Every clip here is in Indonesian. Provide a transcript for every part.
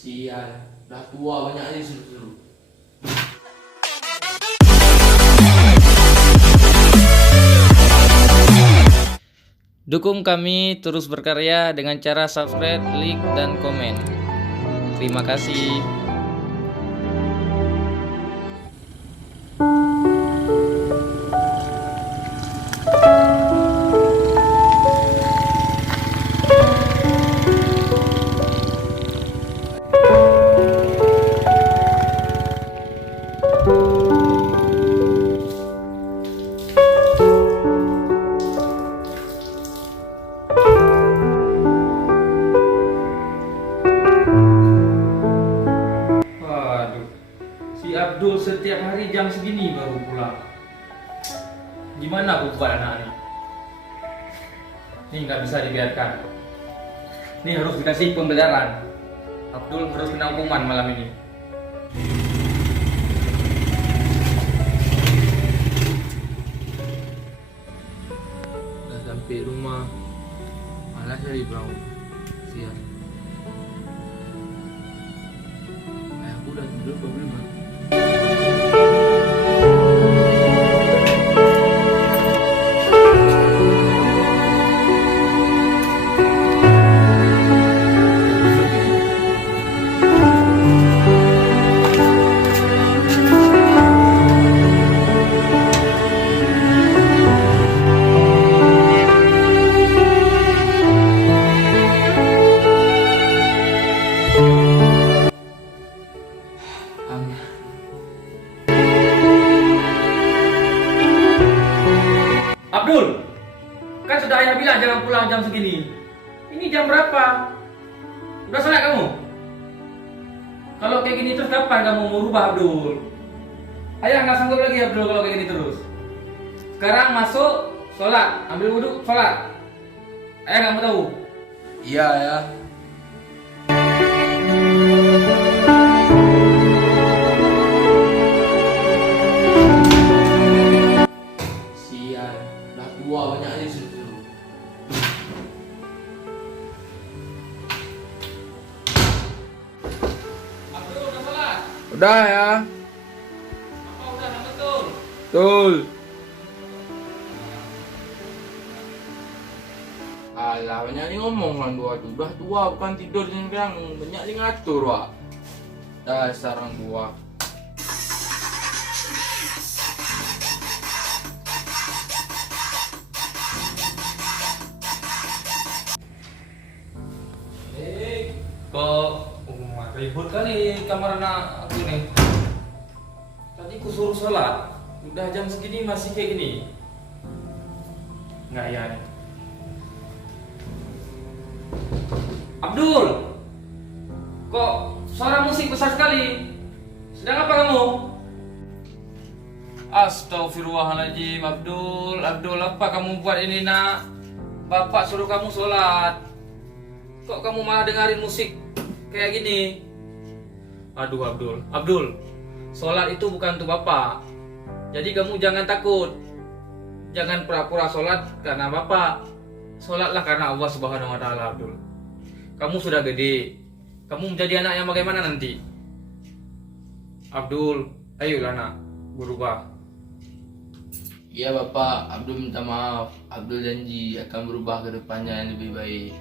Sial, udah tua banyak aja suruh-suruh. Dukung kami terus berkarya dengan cara subscribe, like, dan komen. Terima kasih. Waduh, si Abdul setiap hari jam segini baru pulang. Gimana aku buat anak ini? Ini nggak bisa dibiarkan. Ini harus dikasih pembelajaran. Abdul harus kena hukuman malam ini. Udah sampai rumah, malas dari bangun. Sial. Aku udah tidur belum? Abdul, kan sudah ayah bilang jangan pulang jam segini. Ini jam berapa? Udah salat kamu? Kalau kayak gini terus kapan kamu mau rubah, Abdul? Ayah nggak sanggup lagi, Abdul, kalau kayak gini terus. Sekarang masuk sholat, ambil wudhu, sholat. Ayah nggak mau tahu. Iya ya. Sial, udah tua banyak aja suruh-suruh. Abdul udah sholat? Udah ya. Apa udah yang betul? Betul. Alah, banyak ni ngomong orang tua tu. Udah tua bukan tidur siang, banyak ni ngatur wak. Dasar orang tua. Kok ribut kali kamar anak aku nih. Tadi ku suruh sholat, udah jam segini masih kayak gini. Nggak ya nih. Abdul, kok suara musik besar sekali? Sedang apa kamu? Astagfirullahaladzim, Abdul. Abdul, apa kamu buat ini, nak? Bapak suruh kamu sholat. Kok kamu malah dengerin musik kayak gini? Aduh, Abdul. Abdul, sholat itu bukan untuk Bapak. Jadi kamu jangan takut. Jangan pura-pura sholat karena Bapak. Sholatlah karena Allah Subhanahu wa Ta'ala, Abdul. Kamu sudah gede. Kamu menjadi anak yang bagaimana nanti? Abdul, ayolah nak, berubah. Iya Bapak, Abdul minta maaf. Abdul janji akan berubah ke depannya yang lebih baik.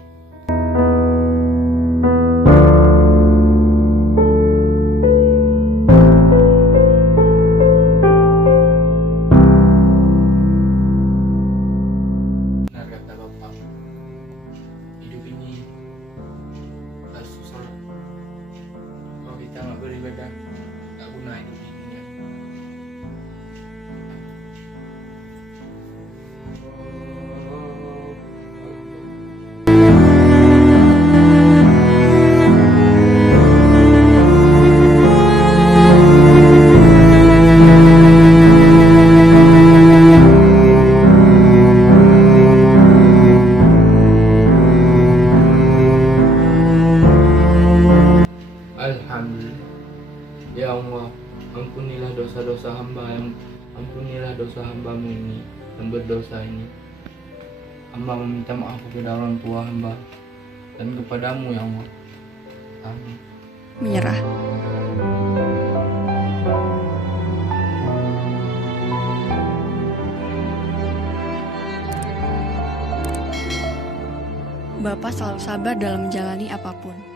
Benar kata Bapak. Hidup ini harus susah. Kalau kita nggak beribadah, nggak guna hidup ini. Alhamdulillah. Ya Allah, ampunilah dosa-dosa hamba ampunilah dosa hambamu ini yang berdosa ini. Hamba meminta maaf kepada orang tua hamba dan kepadamu ya Allah. Amin. menyerah. Bapak selalu sabar dalam menjalani apapun.